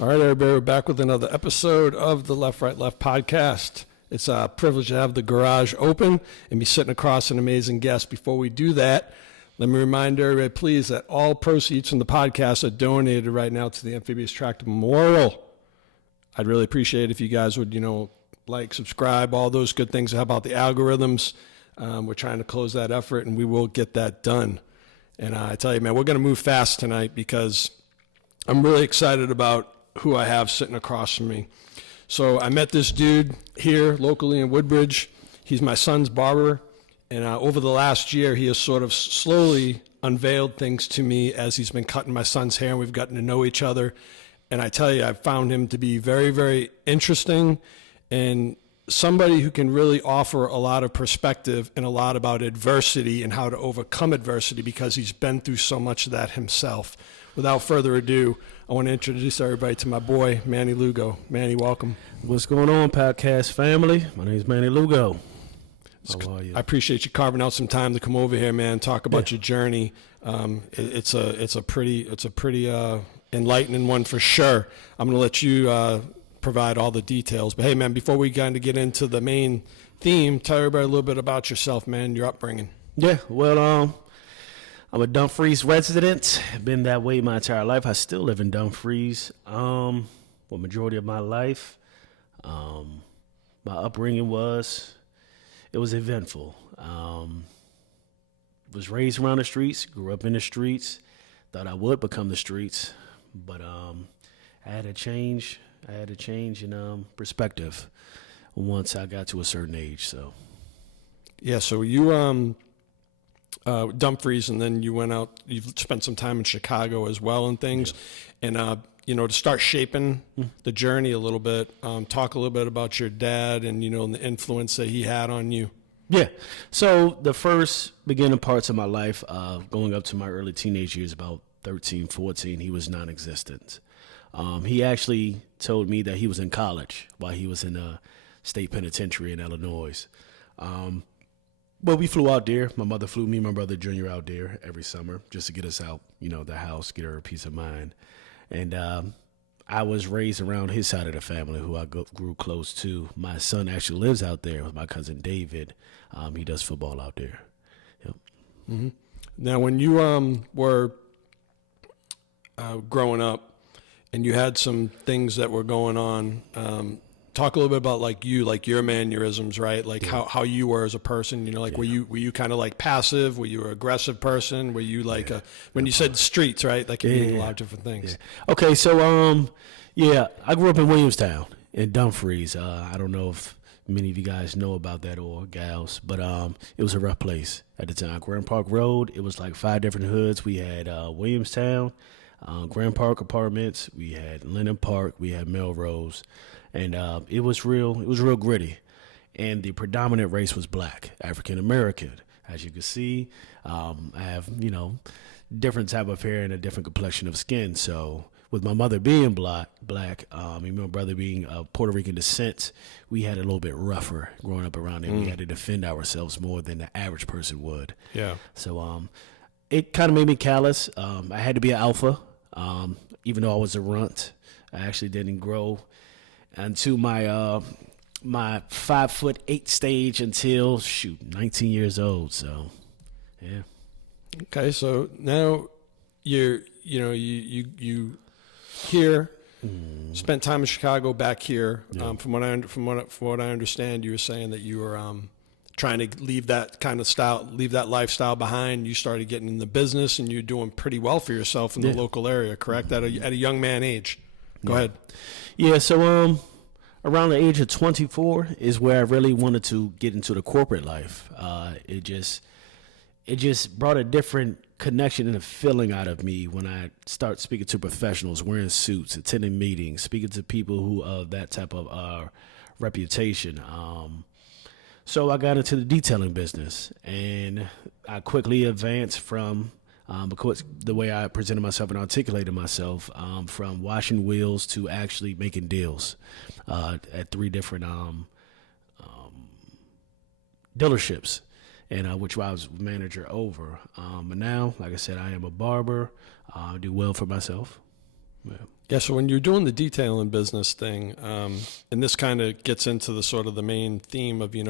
All right, everybody, we're back with another episode of the Left, Right, Left podcast. It's a privilege to have the garage open and be sitting across an amazing guest. Before we do that, let me remind everybody, please, that all proceeds from the podcast are donated right now to the Amphibious Tractor Memorial. I'd really appreciate it if you guys would, like, subscribe, all those good things. How about the algorithms? We're trying to close that effort, and we will get that done. And I tell you, man, we're going to move fast tonight because I'm really excited about who I have sitting across from me. So I met this dude here locally in Woodbridge. He's my son's barber. And over the last year, he has sort of slowly unveiled things to me as he's been cutting my son's hair, and we've gotten to know each other. And I tell you, I've found him to be very, very interesting and somebody who can really offer a lot of perspective and a lot about adversity and how to overcome adversity because he's been through so much of that himself. Without further ado, I want to introduce everybody to my boy, Manny Lugo. Manny, welcome. What's going on, podcast family? My name is Manny Lugo. How are you? I appreciate you carving out some time to come over here, man. Talk about your journey. It's a pretty enlightening one for sure. I'm going to let you provide all the details. But hey, man, before we kind of get into the main theme, tell everybody a little bit about yourself, man. Your upbringing. Yeah, well, I'm a Dumfries resident. I've been that way my entire life. I still live in Dumfries. For majority of my life, my upbringing was eventful. Was raised around the streets, grew up in the streets. Thought I would become the streets, but I had a change. In perspective once I got to a certain age. So yeah. So you Dumfries, and then you went out. You've spent some time in Chicago as well and things, and to start shaping the journey a little bit. Talk a little bit about your dad and and the influence that he had on you. Yeah. So the first beginning parts of my life, going up to my early teenage years, about 13, 14, he was non-existent. He actually told me that he was in college while he was in a state penitentiary in Illinois. But we flew out there. My mother flew me and my brother Junior out there every summer just to get us out, the house, get her a peace of mind. And I was raised around his side of the family, who I grew close to. My son actually lives out there with my cousin David. He does football out there. Yep. Mm-hmm. Now, when you were growing up and you had some things that were going on, talk a little bit about like your mannerisms, right? Like how you were as a person, were you kind of like passive? Were you an aggressive person? Were you like when you said streets, right? Like you're eating a lot of different things. Yeah. Okay. So, I grew up in Williamstown in Dumfries. I don't know if many of you guys know about that or gals, but it was a rough place at the time. Grand Park Road, it was like 5 different hoods. We had Williamstown, Grand Park Apartments, we had Lennon Park, we had Melrose. And it was real gritty. And the predominant race was black, African American. As you can see, I have, different type of hair and a different complexion of skin. So with my mother being black, and my brother being of Puerto Rican descent, we had it a little bit rougher growing up around there. We had to defend ourselves more than the average person would. Yeah. So it kind of made me callous. I had to be an alpha, even though I was a runt. I actually didn't grow until my 5'8" stage until 19 years old. So, yeah. Okay, so now you here spent time in Chicago, back here. Yeah. From what I understand, you were saying that you were trying to leave that kind of leave that lifestyle behind. You started getting in the business, and you're doing pretty well for yourself in the local area, correct? At a young man age. Go ahead. Yeah, so around the age of 24 is where I really wanted to get into the corporate life. It just brought a different connection and a feeling out of me when I start speaking to professionals, wearing suits, attending meetings, speaking to people who of that type of reputation. So I got into the detailing business, and I quickly advanced from because the way I presented myself and articulated myself, from washing wheels to actually making deals at 3 different dealerships, and which I was manager over. But now, like I said, I am a barber. I do well for myself. Yeah, so when you're doing the detailing business thing, and this kind of gets into the sort of the main theme of, you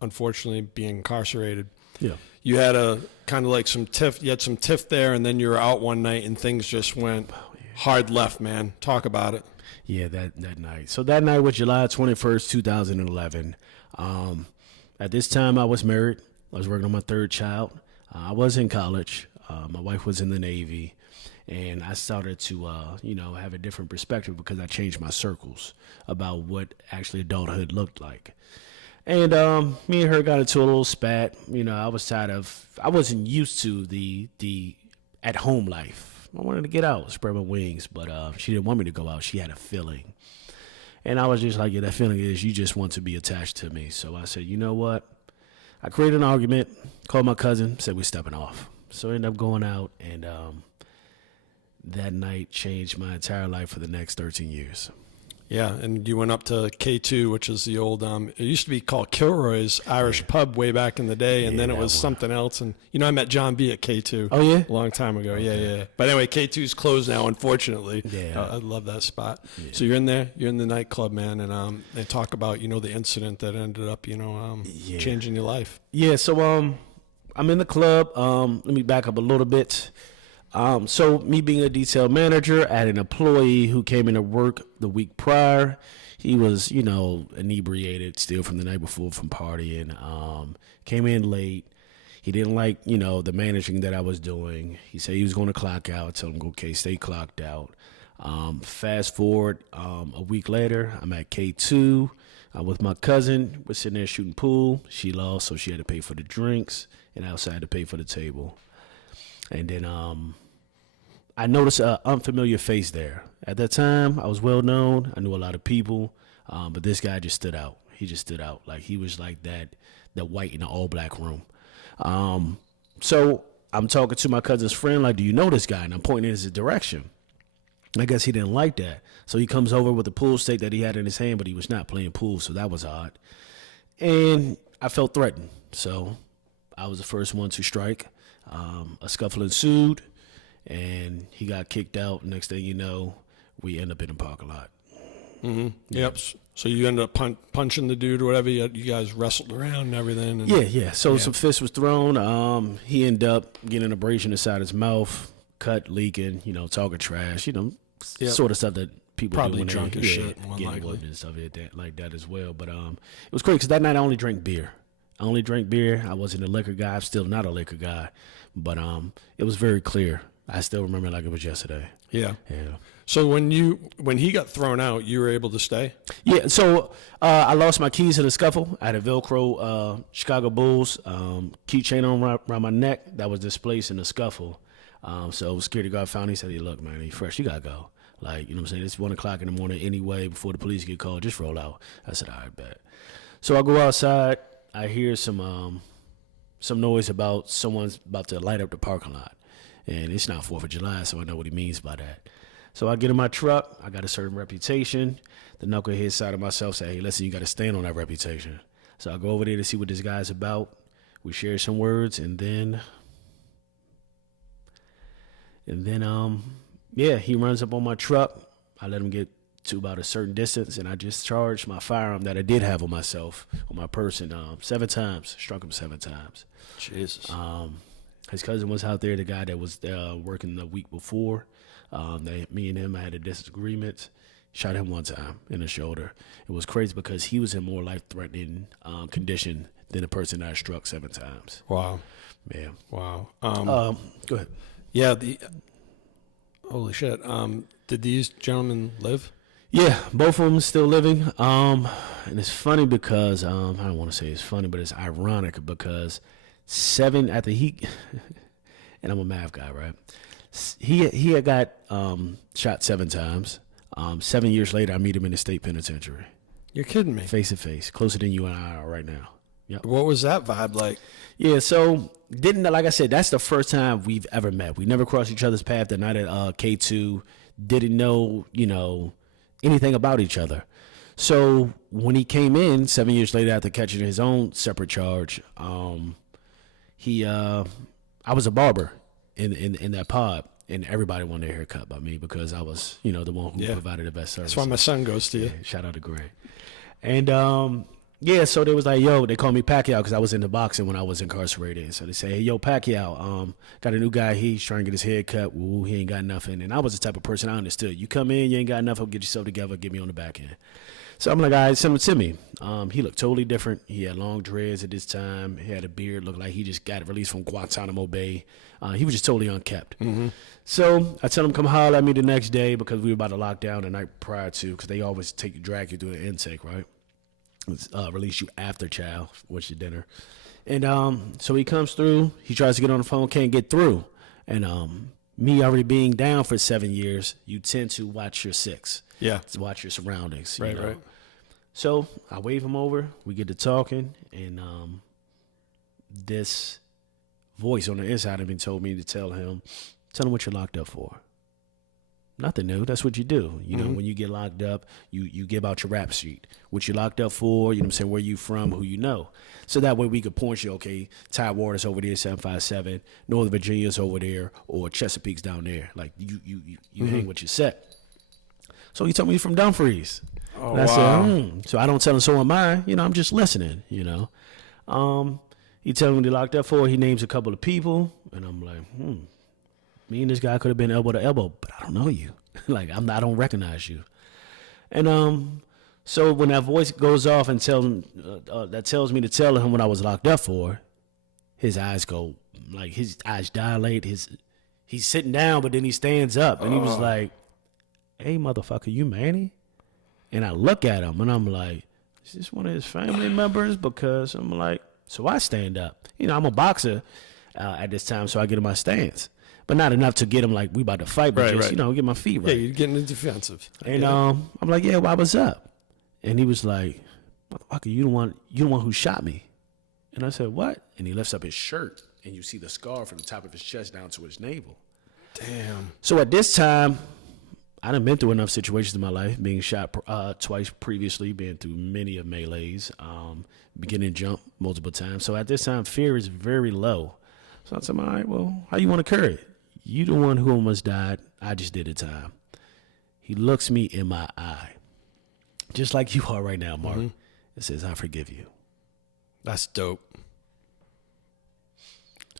unfortunately being incarcerated. Yeah. You had a kind of like some tiff. You had some tiff there, and then you were out one night, and things just went hard left. Man, talk about it. Yeah, that night. So that night was July 21st, 2011. At this time, I was married. I was working on my third child. I was in college. My wife was in the Navy, and I started to, have a different perspective because I changed my circles about what actually adulthood looked like. And me and her got into a little spat. I wasn't used to the at-home life. I wanted to get out, spread my wings, but she didn't want me to go out. She had a feeling. And I was just like, yeah, that feeling is you just want to be attached to me. So I said, you know what? I created an argument, called my cousin, said we're stepping off. So I ended up going out, and that night changed my entire life for the next 13 years. Yeah, and you went up to K2, which is the old, it used to be called Kilroy's Irish Pub way back in the day, and then it was something else. And, I met John B. at K2 Oh, yeah? a long time ago. Yeah. But anyway, K2's closed now, unfortunately. Yeah. I love that spot. Yeah. So you're in there, you're in the nightclub, man, and they talk about, the incident that ended up, changing your life. Yeah, so I'm in the club. Let me back up a little bit. So me being a detail manager, I had an employee who came into work the week prior. He was, inebriated still from the night before from partying. Came in late. He didn't like, the managing that I was doing. He said he was going to clock out. I told him, okay, stay clocked out. Fast forward a week later, I'm at K2 with my cousin. We're sitting there shooting pool. She lost, so she had to pay for the drinks, and I also had to pay for the table. And then I noticed an unfamiliar face there. At that time, I was well known. I knew a lot of people, but this guy just stood out. He just stood out. Like he was like that white in the all black room. So I'm talking to my cousin's friend, like, do you know this guy? And I'm pointing in his direction. I guess he didn't like that. So he comes over with the pool stick that he had in his hand, but he was not playing pool, so that was odd. And I felt threatened. So I was the first one to strike. A scuffle ensued, and he got kicked out. Next thing you know, we end up in a parking lot. Mm-hmm. Yep. So you ended up punching the dude or whatever. You guys wrestled around and everything. And yeah. So some fist was thrown. He ended up getting an abrasion inside his mouth, cut, leaking, talking trash, sort of stuff that people probably do when drunk they as shit, more get likely. and stuff like that as well. But it was crazy because that night I only drank beer. I wasn't a liquor guy. I'm still not a liquor guy. But it was very clear. I still remember like it was yesterday. Yeah. Yeah. So when he got thrown out, you were able to stay? Yeah. So I lost my keys in the scuffle. I had a Velcro Chicago Bulls keychain around my neck that was displaced in the scuffle. So security guard found me. He said, "Hey, look, man, you fresh. You gotta go. Like, what I'm saying? It's 1:00 in the morning anyway. Before the police get called, just roll out." I said, "All right, bet." So I go outside. I hear some noise about someone's about to light up the parking lot. And it's not 4th of July, so I know what he means by that. So I get in my truck. I got a certain reputation. The knucklehead side of myself say, "Hey, listen, you got to stand on that reputation." So I go over there to see what this guy's about. We share some words, and then he runs up on my truck. I let him get to about a certain distance, and I just charged my firearm that I did have on myself, on my person, 7 times. Struck him 7 times. Jesus. His cousin was out there, the guy that was working the week before. Me and him had a disagreement. Shot him 1 time in the shoulder. It was crazy because he was in more life-threatening condition than the person that I struck 7 times. Wow. Yeah. Wow. Go ahead. Yeah. Holy shit. Did these gentlemen live? Yeah, both of them still living. And it's funny because I don't want to say it's funny, but it's ironic because 7 after he, and I'm a math guy, right? He had got shot 7 times. 7 years later, I meet him in the state penitentiary. You're kidding me. Face to face, closer than you and I are right now. Yep. What was that vibe like? Yeah, so like I said, that's the first time we've ever met. We never crossed each other's path. The night at K2, didn't know, anything about each other. So when he came in 7 years later after catching his own separate charge, I was a barber in that pod, and everybody wanted their hair cut by me because I was, the one who provided the best service. That's why my son goes to you. Yeah, shout out to Greg. And so they was like, yo, they called me Pacquiao because I was into boxing when I was incarcerated. So they say, hey, yo, Pacquiao, got a new guy. He's trying to get his hair cut. Woo, he ain't got nothing. And I was the type of person I understood. You come in, you ain't got nothing. Get yourself together. Get me on the back end. So I'm like, all right, send him to me. He looked totally different. He had long dreads at this time. He had a beard. Looked like he just got released from Guantanamo Bay. He was just totally unkept. Mm-hmm. So I tell him, come holler at me the next day because we were about to lock down the night prior to, because they always drag you through the intake, right? Release you after chow, which is dinner. And so he comes through. He tries to get on the phone, can't get through. And me already being down for 7 years, you tend to watch your six. Yeah. To watch your surroundings. Right, right. So I wave him over. We get to talking. And this voice on the inside of me told me to tell him what you're locked up for. Nothing new. That's what you do. You know, when you get locked up, you give out your rap sheet. What you locked up for, you know what I'm saying, where you from, who you know. So that way we could point you, okay, Tidewater's over there, 757, Northern Virginia's over there, or Chesapeake's down there. Like, you hang with your set. So he told me he's from Dumfries. Oh, and I wow. said, So I don't tell him so am I. I'm just listening, He tells me what he locked up for. He names a couple of people. And I'm like, me and this guy could have been elbow to elbow, but I don't know you. Like, I don't recognize you. And so when that voice goes off and tells me to tell him what I was locked up for, his eyes go, like, his eyes dilate. He's sitting down, but then he stands up. And he was like, hey, motherfucker, you Manny? And I look at him, and I'm like, is this one of his family members? Because I'm like, so I stand up. I'm a boxer at this time, so I get in my stance. But not enough to get him like we about to fight, but just, get my feet right. Yeah, you're getting into defensive. And I'm like, yeah, why was up? And he was like, motherfucker, you the one who shot me. And I said, what? And he lifts up his shirt, and you see the scar from the top of his chest down to his navel. Damn. So at this time, I done been through enough situations in my life, being shot twice previously, being through many of melees, beginning jump multiple times. So at this time, fear is very low. So I said, all right, well, how you want to carry it? You the one who almost died. I just did the time. He looks me in my eye, just like you are right now, Mark. And says, I forgive you. That's dope.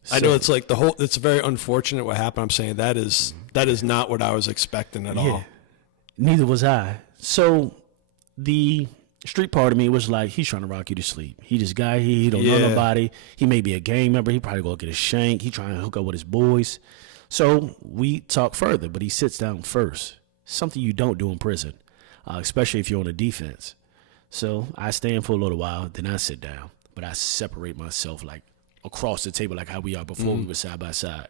So, I know it's like it's very unfortunate what happened. I'm saying that is not what I was expecting at all. Neither was I. So the street part of me was like, he's trying to rock you to sleep. He this guy here, he don't know nobody. He may be a gang member. He probably go get a shank. He trying to hook up with his boys. So we talk further, but he sits down first. Something you don't do in prison, especially if you're on the defense. So I stand for a little while, then I sit down, but I separate myself like across the table, like how we are before we were side by side.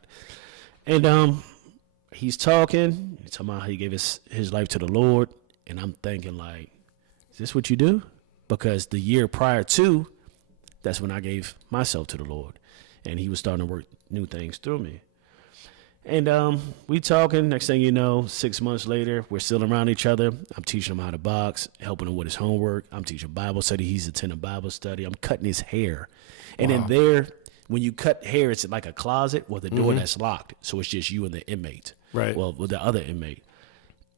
And he's talking about how he gave his life to the Lord, and I'm thinking like, is this what you do? Because the year prior to, that's when I gave myself to the Lord, and he was starting to work new things through me. And we talking, next thing you know, 6 months later, we're still around each other. I'm teaching him how to box, helping him with his homework. I'm teaching Bible study. He's attending Bible study. I'm cutting his hair. And then there, when you cut hair, it's like a closet with a door that's locked. So it's just you and the inmate. Right. Well, with the other inmate.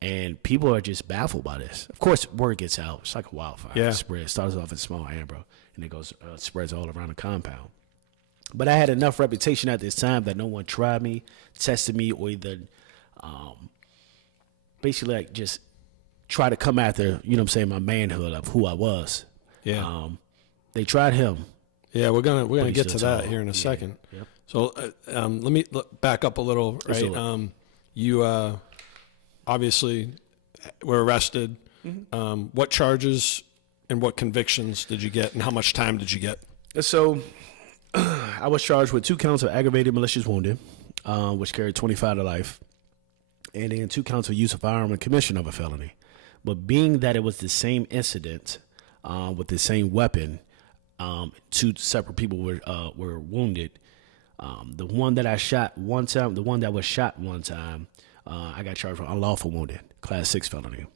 And people are just baffled by this. Of course, word gets out. It's like a wildfire. Yeah. It spreads. It starts off in small hand, bro. And it goes, spreads all around the compound. But I had enough reputation at this time that no one tried me, tested me, or either basically like just try to come after, my manhood of who I was. Yeah. They tried him. Yeah, we're gonna get to that here in a second. Yep. So let me back up a little. Right. You obviously were arrested. Mm-hmm. What charges and what convictions did you get, and how much time did you get? So I was charged with 2 counts of aggravated malicious wounding, which carried 25 to life, and then 2 counts of use of firearm and commission of a felony. But being that it was the same incident with the same weapon, 2 separate people were wounded. The one that I shot one time, the one that was shot one time, I got charged for unlawful wounding, class 6 felony.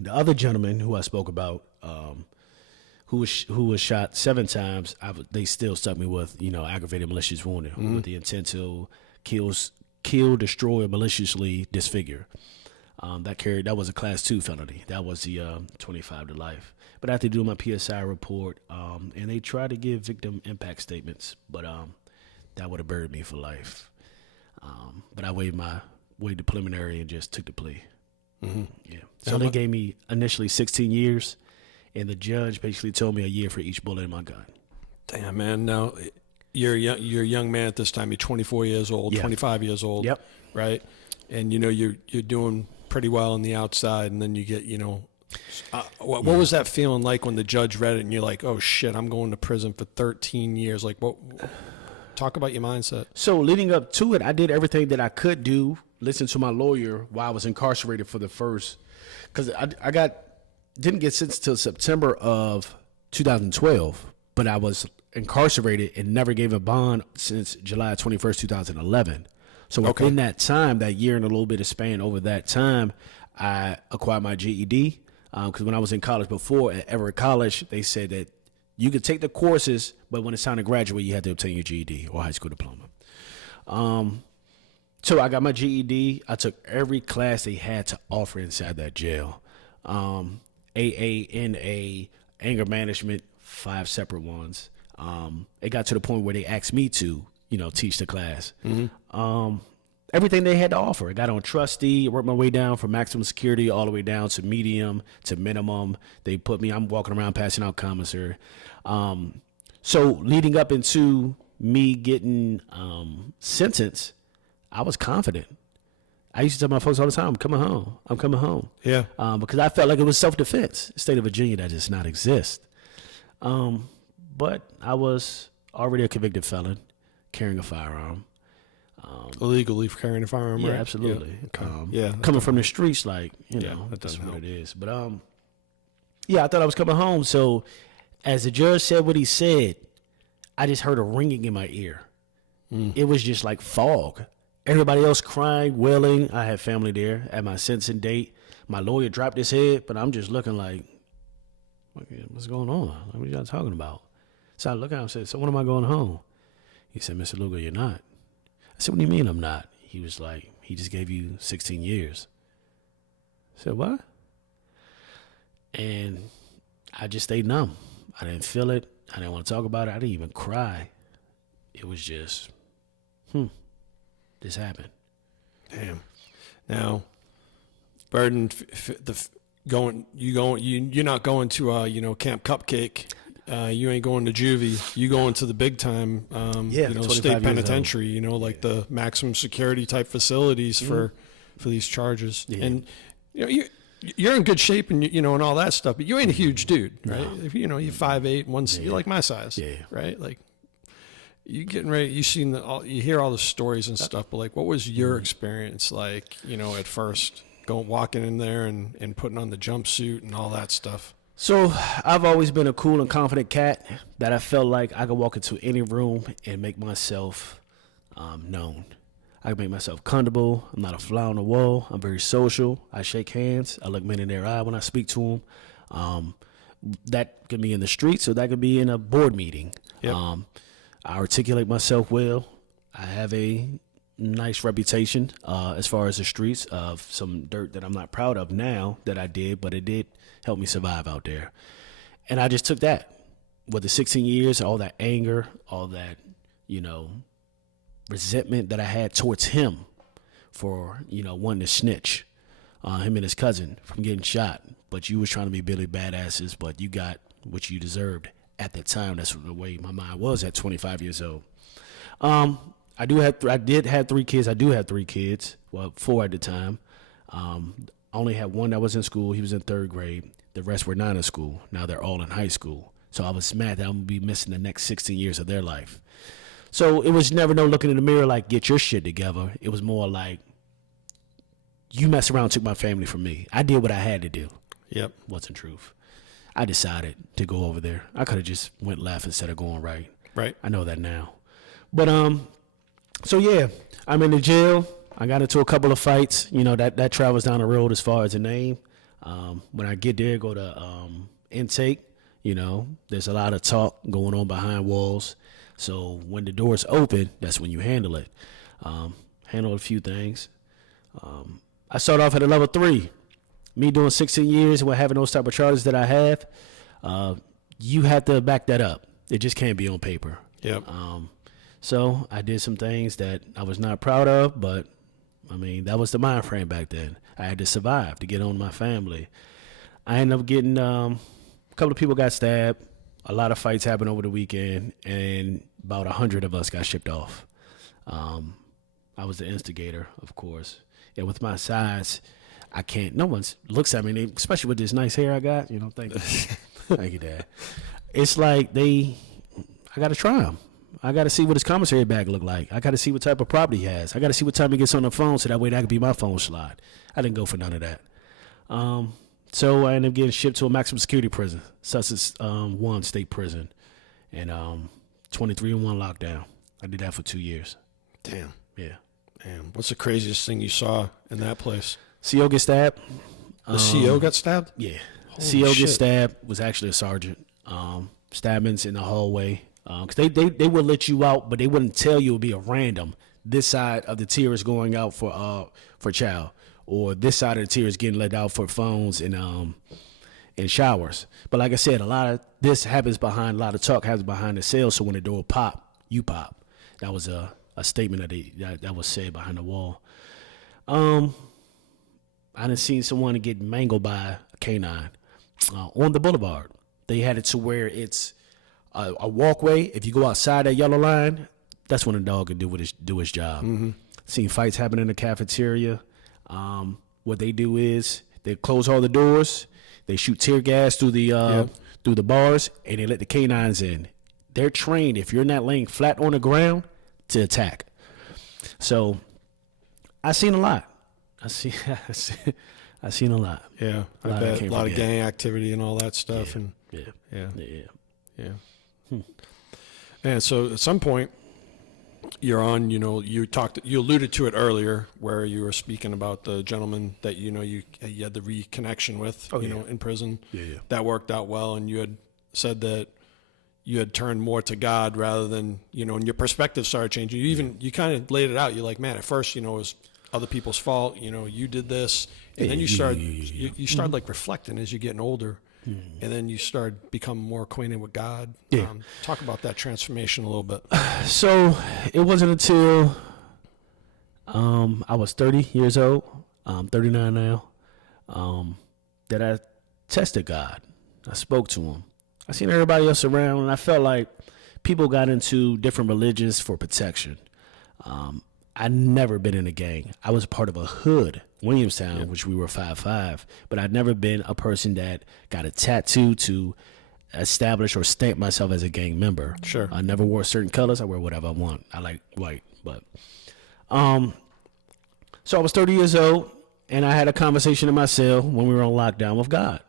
The other gentleman who I spoke about, who was shot 7 times, they still stuck me with, aggravated malicious wounding with the intent to kill, destroy, or maliciously disfigure. That was a class 2 felony. That was the 25 to life. But I had to do my PSI report, and they tried to give victim impact statements, but that would have buried me for life. But I waived the preliminary and just took the plea. Mm-hmm. Yeah. So they gave me initially 16 years, and the judge basically told me a year for each bullet in my gun. Damn, man. Now, you're a young man at this time. You're 24 years old, 25 years old. Yep. Right? And, you're doing pretty well on the outside, and then you get, what was that feeling like when the judge read it and you're like, oh, shit, I'm going to prison for 13 years? Like, talk about your mindset. So leading up to it, I did everything that I could do, listen to my lawyer while I was incarcerated for the first, because didn't get sentenced till September of 2012, but I was incarcerated and never gave a bond since July 21st, 2011. So within that time, that year and a little bit of span over that time, I acquired my GED. Because when I was in college before, at Everett College, they said that you could take the courses, but when it's time to graduate, you had to obtain your GED or high school diploma. So I got my GED. I took every class they had to offer inside that jail. AA, NA, anger management, 5 separate ones. It got to the point where they asked me to, teach the class. Mm-hmm. Everything they had to offer. I got on trustee, worked my way down from maximum security all the way down to medium to minimum. I'm walking around passing out commissary. So leading up into me getting sentenced, I was confident. I used to tell my folks all the time, I'm coming home. Yeah. Because I felt like it was self-defense. The state of Virginia, that does not exist. But I was already a convicted felon carrying a firearm. Illegally carrying a firearm, yeah, right? Absolutely. Yeah. Okay. Coming from the streets, that's what it is. But I thought I was coming home. So as the judge said what he said, I just heard a ringing in my ear. It was just like fog. Everybody else crying, wailing. I had family there at my sentencing date. My lawyer dropped his head, but I'm just looking like, what's going on? What are y'all talking about? So I look at him and said, so when am I going home? He said, Mr. Lugo, you're not. I said, what do you mean I'm not? He was like, he just gave you 16 years. I said, what? And I just stayed numb. I didn't feel it. I didn't want to talk about it. I didn't even cry. It was just, this happened. Damn. Now, Burden, you're not going to Camp Cupcake. You ain't going to juvie. You going to the big time, state penitentiary. The maximum security type facilities for these charges. Yeah. And you're in good shape and and all that stuff. But you ain't a huge dude, right? No. If you're 5'8", you're like my size, right? Like you getting ready. You hear all the stories and stuff. But like, what was your experience like? At first, walking in there and putting on the jumpsuit and all that stuff. So I've always been a cool and confident cat that I felt like I could walk into any room and make myself known. I can make myself comfortable. I'm not a fly on the wall. I'm very social. I shake hands. I look men in their eye when I speak to them. That could be in the streets or that could be in a board meeting. Yep. I articulate myself well. I have a nice reputation as far as the streets of some dirt that I'm not proud of now that I did, but it did help me survive out there. And I just took that with the 16 years, all that anger, all that, resentment that I had towards him for, wanting to snitch, him and his cousin from getting shot. But you was trying to be Billy Badasses, but you got what you deserved at that time. That's the way my mind was at 25 years old. I did have 3 kids. I do have 3 kids. Well, 4 at the time. I only had one that was in school. He was in 3rd grade. The rest were not in school. Now they're all in high school. So I was mad that I'm going to be missing the next 16 years of their life. So it was never no looking in the mirror like, get your shit together. It was more like, you mess around and took my family from me. I did what I had to do. Yep. Wasn't truth. I decided to go over there. I could have just went left instead of going right. Right. I know that now. But, so yeah, I'm in the jail. I got into a couple of fights. That travels down the road as far as the name. When I get there, go to intake. There's a lot of talk going on behind walls. So when the doors open, that's when you handle it. Handled a few things. I started off at a level 3. Me doing 16 years and having those type of charges that I have, you have to back that up. It just can't be on paper. Yep. So I did some things that I was not proud of, but I mean, that was the mind frame back then. I had to survive to get on my family. I ended up getting a couple of people got stabbed. A lot of fights happened over the weekend, and about 100 of us got shipped off. I was the instigator, of course. And with my size, I can't. No one looks at me, especially with this nice hair I got. You know, thank you, thank you, Dad. It's like I got to try him. I got to see what his commissary bag look like. I got to see what type of property he has. I got to see what time he gets on the phone, so that way that could be my phone slide. I didn't go for none of that. So I ended up getting shipped to a maximum security prison, Sussex 1 state prison, and 23-1 lockdown. I did that for 2 years. Damn. Yeah. Damn. What's the craziest thing you saw in that place? CO get stabbed. The CO got stabbed? Yeah. Holy CO shit. get stabbed, was actually a sergeant. Stabbings in the hallway. Because they would let you out, but they wouldn't tell you it would be a random. This side of the tier is going out for child, or this side of the tier is getting let out for phones and showers. But like I said, a lot of this happens behind, a lot of talk happens behind the cell. So when the door pop, you pop. That was a statement that was said behind the wall. I done seen someone get mangled by a canine on the boulevard. They had it to where it's a walkway. If you go outside that yellow line, that's when a dog can do his job. Mm-hmm. Seen fights happen in the cafeteria. What they do is they close all the doors. They shoot tear gas through the bars, and they let the canines in. They're trained, if you're not laying flat on the ground, to attack. So I seen a lot. I seen a lot. Yeah, I bet. A lot of gang activity and all that stuff. Yeah. Yeah. And so at some point you're on, you alluded to it earlier where you were speaking about the gentleman that, you had the reconnection with, in prison. Yeah. That worked out well. And you had said that you had turned more to God rather than, and your perspective started changing. You kind of laid it out. You're like, man, at first, it was other people's fault. You did this. And then you start like reflecting as you're getting older. And then you start becoming more acquainted with God. Yeah. Talk about that transformation a little bit. So it wasn't until I was 30 years old, 39 now, that I tested God. I spoke to him. I seen everybody else around, and I felt like people got into different religions for protection. I'd never been in a gang. I was part of a hood, Williamstown, which we were 5'5", but I'd never been a person that got a tattoo to establish or stamp myself as a gang member. Sure. I never wore certain colors. I wear whatever I want. I like white, but so I was 30 years old, and I had a conversation in my cell when we were on lockdown with God.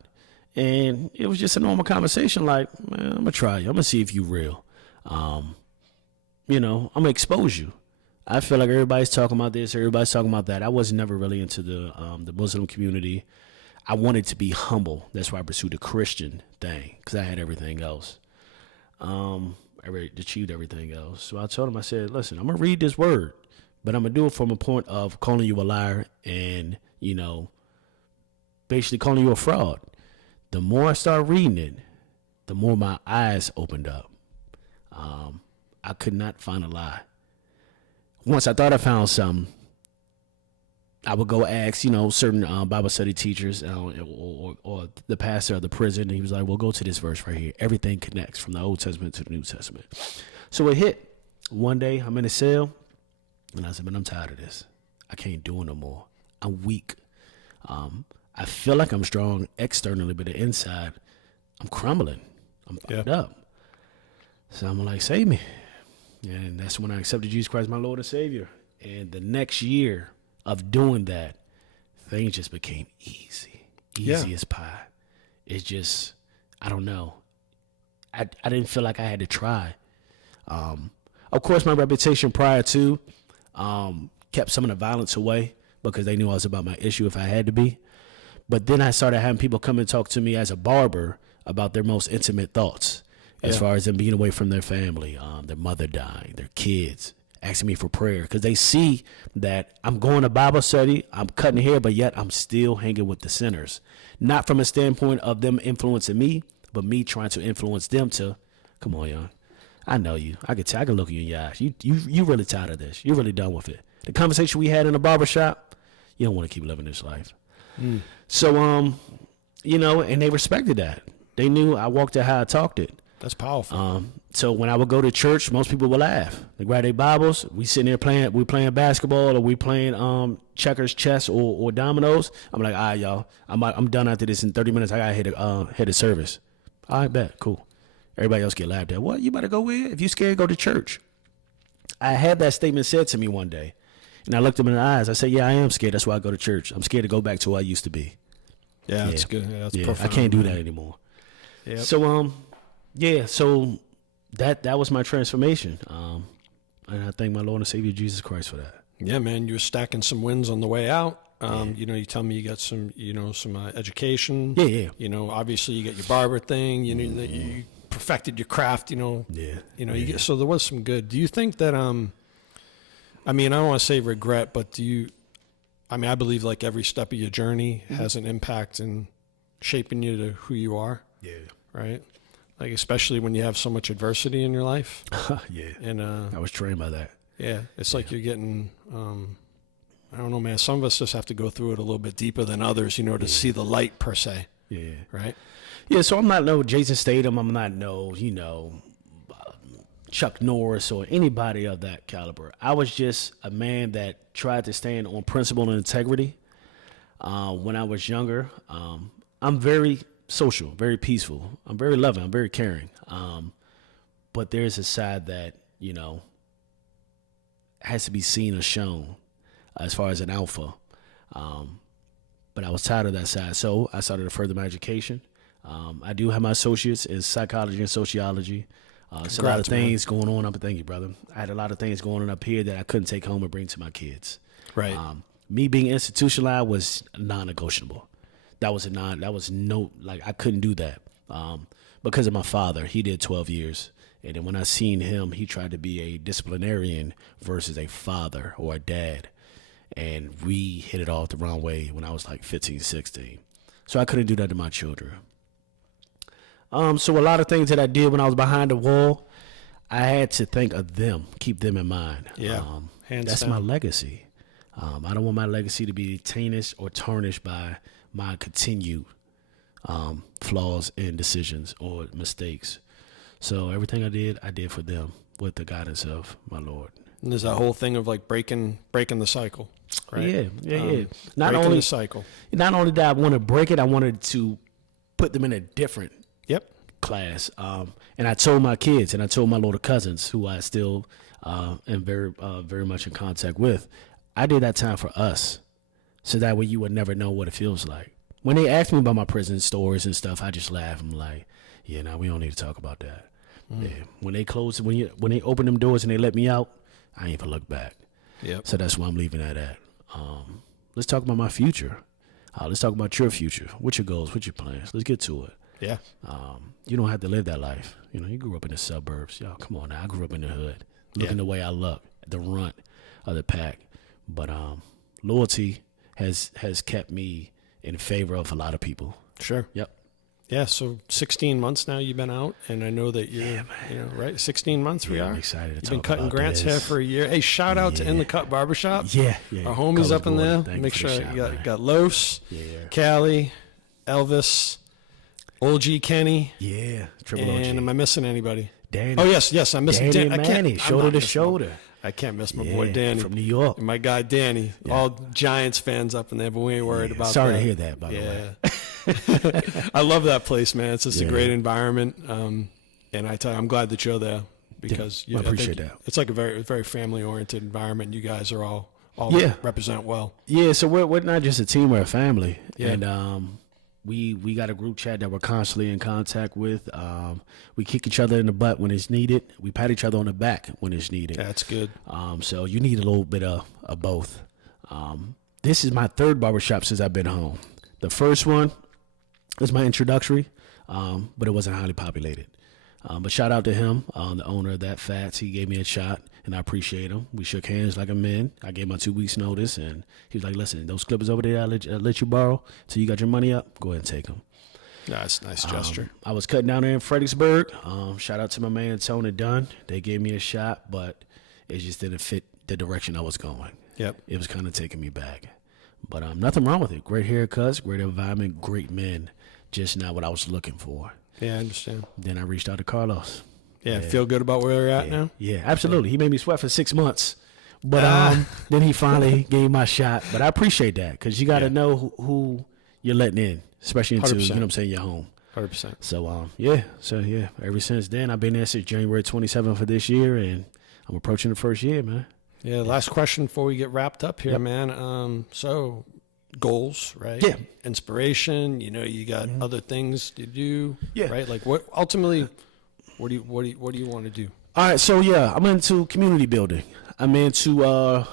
And it was just a normal conversation like, man, I'm going to try you. I'm going to see if you real. I'm going to expose you. I feel like everybody's talking about this, everybody's talking about that. I was never really into the Muslim community. I wanted to be humble. That's why I pursued the Christian thing, because I had everything else. I achieved everything else. So I told him, I said, listen, I'm going to read this word, but I'm going to do it from a point of calling you a liar and, basically calling you a fraud. The more I started reading it, the more my eyes opened up. I could not find a lie. Once I thought I found something, I would go ask, certain Bible study teachers or the pastor of the prison. And he was like, well, go to this verse right here. Everything connects from the Old Testament to the New Testament. So it hit. One day I'm in a cell, and I said, man, I'm tired of this. I can't do it no more. I'm weak. I feel like I'm strong externally, but the inside, I'm crumbling. I'm fucked up. So I'm like, save me. And that's when I accepted Jesus Christ, my Lord and Savior. And the next year of doing that, things just became easy as pie. It's just, I don't know. I didn't feel like I had to try. Of course, my reputation prior to kept some of the violence away because they knew I was about my issue if I had to be. But then I started having people come and talk to me as a barber about their most intimate thoughts. As far as them being away from their family, their mother dying, their kids, asking me for prayer because they see that I'm going to Bible study, I'm cutting hair, but yet I'm still hanging with the sinners. Not from a standpoint of them influencing me, but me trying to influence them to, come on, young. I know you. I can look you in your eyes. You really tired of this. You're really done with it. The conversation we had in the barbershop, you don't want to keep living this life. So, you know, and they respected that. They knew I walked it how I talked it. That's powerful. So when I would go to church, most people would laugh. They grab their Bibles. We sitting there playing basketball, or we playing checkers, chess, or dominoes. I'm like, all right, y'all. I'm done after this in 30 minutes. I gotta hit a service. All right, bet, cool. Everybody else get laughed at. What? You better go with? If you scared, go to church. I had that statement said to me one day, and I looked them in the eyes. I said, yeah, I am scared. That's why I go to church. I'm scared to go back to who I used to be. Yeah, that's good. Yeah, that's profound. I can't do that anymore. Yep. So so that was my transformation. And I thank my Lord and Savior Jesus Christ for that. Yeah, man, you were stacking some wins on the way out. You know, you tell me you got some, some education. Yeah. You know, obviously you got your barber thing. You know, that you perfected your craft. So there was some good. Do you think that I mean, I don't want to say regret, but I believe like every step of your journey has an impact in shaping you to who you are. Yeah. Right? Like, especially when you have so much adversity in your life. Yeah. And I was trained by that. Yeah. It's like you're getting, I don't know, man. Some of us just have to go through it a little bit deeper than others, to see the light per se. Yeah. Right? Yeah, so I'm not no Jason Statham. I'm not no, Chuck Norris or anybody of that caliber. I was just a man that tried to stand on principle and integrity. When I was younger, I'm very social, very peaceful. I'm very loving. I'm very caring. But there's a side that, has to be seen or shown as far as an alpha. But I was tired of that side. So I started to further my education. I do have my associates in psychology and sociology. It's a lot of things going on. Thank you, brother. I had a lot of things going on up here that I couldn't take home and bring to my kids. Right. Me being institutionalized was non-negotiable. I couldn't do that. Because of my father, he did 12 years. And then when I seen him, he tried to be a disciplinarian versus a father or a dad. And we hit it off the wrong way when I was like 15, 16. So I couldn't do that to my children. So a lot of things that I did when I was behind the wall, I had to think of them, keep them in mind. Yeah, that's my legacy. I don't want my legacy to be tainted or tarnished by my continued flaws in decisions or mistakes. So everything I did for them with the guidance of my Lord. And there's that whole thing of like breaking the cycle, right? Yeah. Not only the cycle. Not only did I want to break it, I wanted to put them in a different class. And I told my kids and I told my little cousins, who I still am very much in contact with, I did that time for us. So that way you would never know what it feels like. When they ask me about my prison stories and stuff, I just laugh. I'm like, we don't need to talk about that. Yeah. When they close, when they open them doors and they let me out, I ain't even look back. Yep. So that's why I'm leaving that at. Let's talk about my future. Let's talk about your future. What's your goals? What's your plans? Let's get to it. Yeah. You don't have to live that life. You grew up in the suburbs. Yo, come on now. I grew up in the hood. Looking the way I look, the runt of the pack. But loyalty has kept me in favor of a lot of people. Sure. Yep. Yeah, so 16 months now you've been out, and I know that you're, right? 16 months we are. I'm excited to You've talk been cutting about Grant's this. hair for a year. Hey, shout out to In The Cut Barbershop. Yeah. Our homies up in there. Thank Make you for sure the shout, you man. got Los, Callie, Elvis, Old G Kenny. Yeah, Triple OG. And am I missing anybody? Danny. Oh, yes, I'm missing Danny Danny. and Manny, shoulder to shoulder. I can't miss my boy Danny. From New York. And my guy Danny. Yeah. All Giants fans up in there, but we ain't worried about Sorry that. to hear that, by the way. I love that place, man. It's just a great environment. And I tell you, I'm glad that you're there because I appreciate that. It's like a very family-oriented environment. You guys are all represent well. Yeah, so we're not just a team, we're a family. Yeah. And we got a group chat that we're constantly in contact with. We kick each other in the butt when it's needed. We pat each other on the back when it's needed. That's good. So you need a little bit of both. This is my third barbershop since I've been home. The first one was my introductory, but it wasn't highly populated. But shout out to him, the owner of that Fats. He gave me a shot. and I appreciate him. We shook hands like a man. I gave my 2 weeks notice, and he was like, listen, those clippers over there, I'll let you borrow till you got your money up. Go ahead and take them. That's a nice gesture. I was cutting down there in Fredericksburg. Shout out to my man, Tony Dunn. They gave me a shot, but it just didn't fit the direction I was going. Yep. It was kind of taking me back. But nothing wrong with it. Great haircuts, great environment, great men. Just not what I was looking for. Yeah, I understand. Then I reached out to Carlos. Yeah, feel good about where you're at now? Yeah, absolutely. He made me sweat for 6 months. But then he finally gave my shot. But I appreciate that because you got to know who you're letting in, especially into, 100%. you know what I'm saying, your home. 100%. So, ever since then, I've been there since January 27th of this year, and I'm approaching the first year, man. Yeah, last question before we get wrapped up here, man. So, goals, right? Yeah. Inspiration, you got other things to do, Yeah. right? Like what ultimately what do you want to do? All right, so I'm into community building. I'm into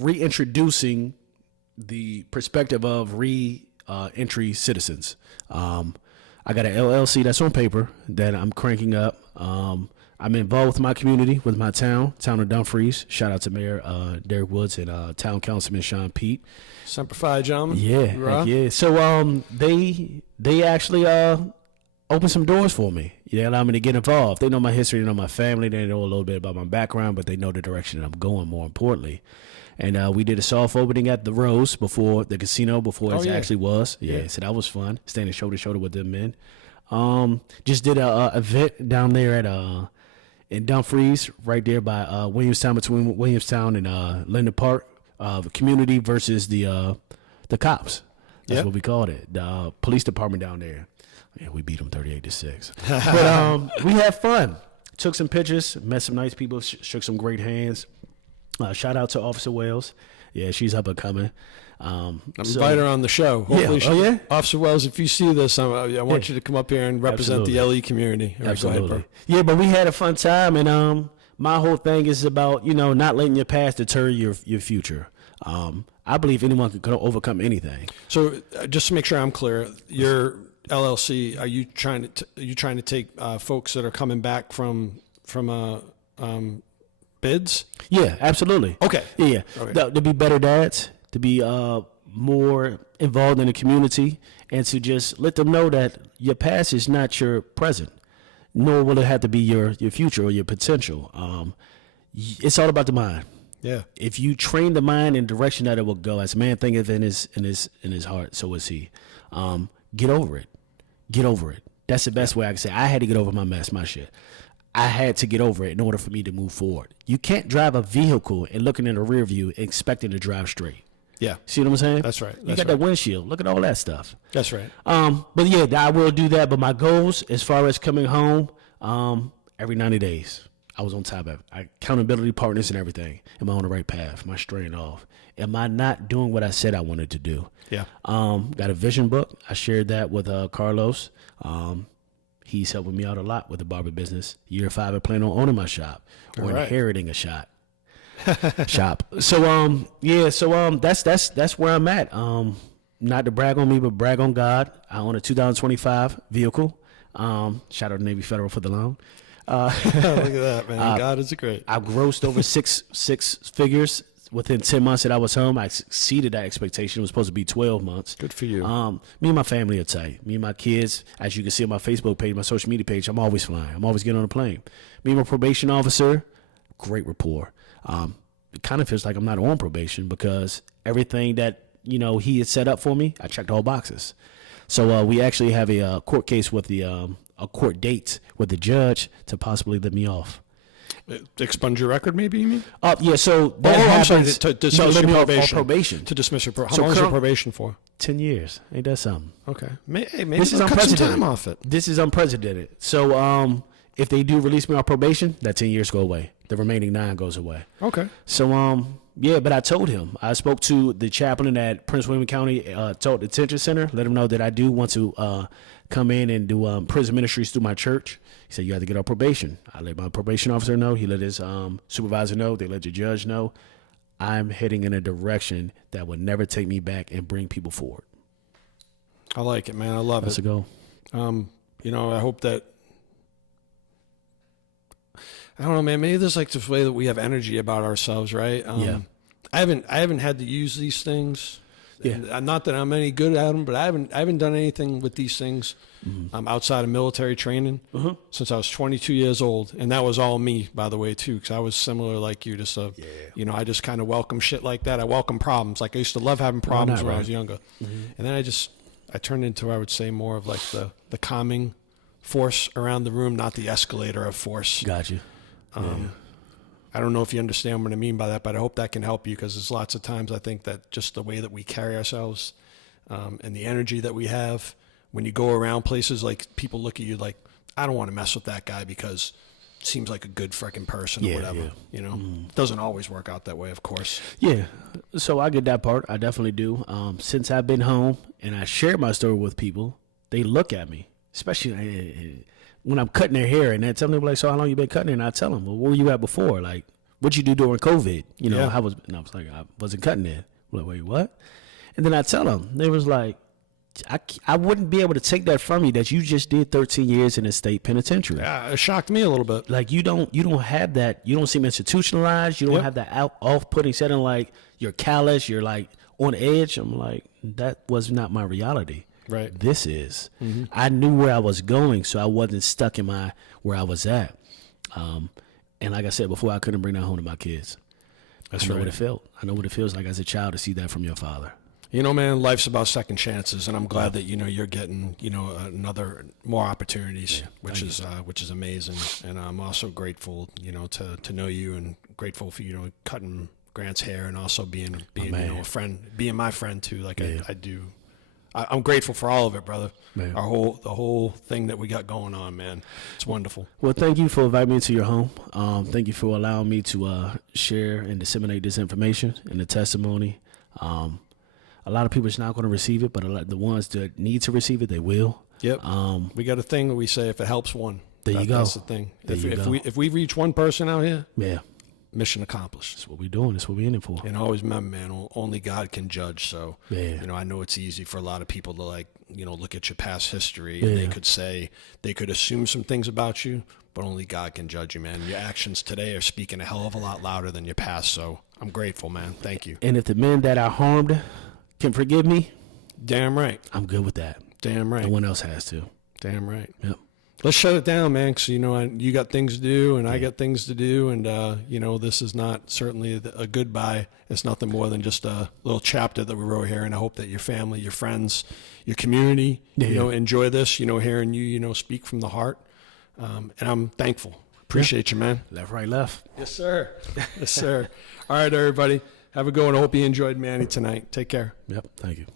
reintroducing the perspective of entry citizens. I got an LLC that's on paper that I'm cranking up. I'm involved with my community, with my town of Dumfries. Shout out to Mayor Derek Woods and Town Councilman Sean Pete. Semper Fi, gentlemen. Yeah, Hoorah. yeah. So they actually opened some doors for me. They allow me to get involved. They know my history, they know my family, they know a little bit about my background, but they know the direction that I'm going, more importantly. And we did a soft opening at the Rose before the casino, it actually was. Yeah, so that was fun, standing shoulder to shoulder with them men. Just did a event down there at in Dumfries, right there by Williamstown, between Williamstown and Linden Park. The community versus the cops. That's what we called it. The police department down there. Yeah, we beat them 38-6. But we had fun. Took some pictures, met some nice people, shook some great hands. Shout out to Officer Wells. Yeah, she's up and coming. Invite her on the show. Hopefully Officer Wells, if you see this, I want you to come up here and represent the LE community. Absolutely. Yeah, but we had a fun time, and my whole thing is about, not letting your past deter your future. I believe anyone can overcome anything. So just to make sure I'm clear, your LLC, are you trying to take folks that are coming back from bids? Yeah, absolutely. Okay. Yeah. Okay. To be better dads, to be more involved in the community, and to just let them know that your past is not your present, nor will it have to be your future or your potential. It's all about the mind. Yeah. If you train the mind in the direction that it will go, as a man thinketh in his heart, so is he. Get over it. Get over it. That's the best way I can say. I had to get over my mess, my shit. I had to get over it in order for me to move forward. You can't drive a vehicle and looking in the rear view expecting to drive straight. Yeah. See what I'm saying? That's right. You got that windshield. Look at all that stuff. That's right. But yeah, I will do that. But my goals as far as coming home, every 90 days, I was on top of it. Accountability partners and everything. Am I on the right path? Am I straying off? Am I not doing what I said I wanted to do? Yeah. Got a vision book. I shared that with Carlos. He's helping me out a lot with the barber business. Year 5, I plan on owning my shop or inheriting a shop. So that's where I'm at. Not to brag on me, but brag on God. I own a 2025 vehicle. Shout out to Navy Federal for the loan. Look at that, man. God is great. I've grossed over six figures within 10 months that I was home. I exceeded that expectation. It was supposed to be 12 months. Good for you. Me and my family are tight. Me and my kids, as you can see on my Facebook page, my social media page, I'm always flying. I'm always getting on a plane. Me and my probation officer, great rapport. It kind of feels like I'm not on probation because everything that, he had set up for me, I checked all boxes. So we actually have a court case with a court date with the judge to possibly let me off. Expunge your record, maybe, you mean? Yeah, so that happens. To dismiss your probation. Probation. To dismiss your probation. How long is your probation for? 10 years. Ain't that something? Okay. Maybe this is cut some time off it. This is unprecedented. So if they do release me on probation, that 10 years go away. The remaining 9 goes away. Okay. So, but I told him. I spoke to the chaplain at Prince William County Adult Detention Center, let him know that I do want to come in and do prison ministries through my church. He said, you have to get on probation. I let my probation officer know. He let his supervisor know. They let the judge know. I'm heading in a direction that would never take me back and bring people forward. I like it, man. I love That's it. a go. I hope that I don't know, man. Maybe there's like this way that we have energy about ourselves, right? Yeah. I haven't had to use these things. Yeah. And not that I'm any good at them, but I haven't done anything with these things outside of military training since I was 22 years old, and that was all me, by the way, too, because I was similar like you. Just you know, I just kind of welcome shit like that. I welcome problems. Like I used to love having problems when I was younger, and then I turned into, I would say, more of like the calming force around the room, not the escalator of force. Got you. I don't know if you understand what I mean by that, but I hope that can help you, because there's lots of times I think that just the way that we carry ourselves and the energy that we have, when you go around places, like people look at you like, I don't want to mess with that guy because it seems like a good freaking person or whatever. You know, it doesn't always work out that way, of course. Yeah. So I get that part. I definitely do. Since I've been home and I share my story with people, they look at me, especially when I'm cutting their hair, and they tell me like, so how long you been cutting it? And I tell them, well, where were you at before? Like, what'd you do during COVID? You know, I was like, I wasn't cutting it. I'm like, wait, what? And then I tell them, they was like, I wouldn't be able to take that from you that you just did 13 years in a state penitentiary. Yeah, it shocked me a little bit. Like you don't have that. You don't seem institutionalized. You don't have that off-putting setting. Like you're callous. You're like on edge. I'm like, that was not my reality. Right. This is. I knew where I was going, so I wasn't stuck in where I was at. And like I said before, I couldn't bring that home to my kids. I know what it felt. I know what it feels like as a child to see that from your father. You know, man, life's about second chances, and I'm glad that, you know, you're getting, you know, more opportunities, which is amazing. And I'm also grateful, you know, to know you, and grateful for, you know, cutting Grant's hair, and also being you know, a friend, being my friend too. Like I do. I'm grateful for all of it, brother. Man. The whole thing that we got going on, man. It's wonderful. Well, thank you for inviting me into your home. Thank you for allowing me to share and disseminate this information and the testimony. A lot of people are not going to receive it, but the ones that need to receive it, they will. Yep. We got a thing that we say, if it helps one. There you go. That's the thing. If we reach one person out here, mission accomplished. That's what we're doing. That's what we're in it for. And always remember, man, only God can judge. So, you know, I know it's easy for a lot of people to, like, you know, look at your past history and they could assume some things about you, but only God can judge you, man. Your actions today are speaking a hell of a lot louder than your past. So I'm grateful, man. Thank you. And if the men that I harmed can forgive me, damn right. I'm good with that. Damn right. No one else has to. Damn right. Yep. Let's shut it down, man, because, you know, you got things to do and I got things to do. And, you know, this is not certainly a goodbye. It's nothing more than just a little chapter that we wrote here. And I hope that your family, your friends, your community, you know, enjoy this, you know, hearing you, you know, speak from the heart. And I'm thankful. Appreciate you, man. Left, right, left. Yes, sir. Yes, sir. All right, everybody. Have a good one. I hope you enjoyed Manny tonight. Take care. Yep. Thank you.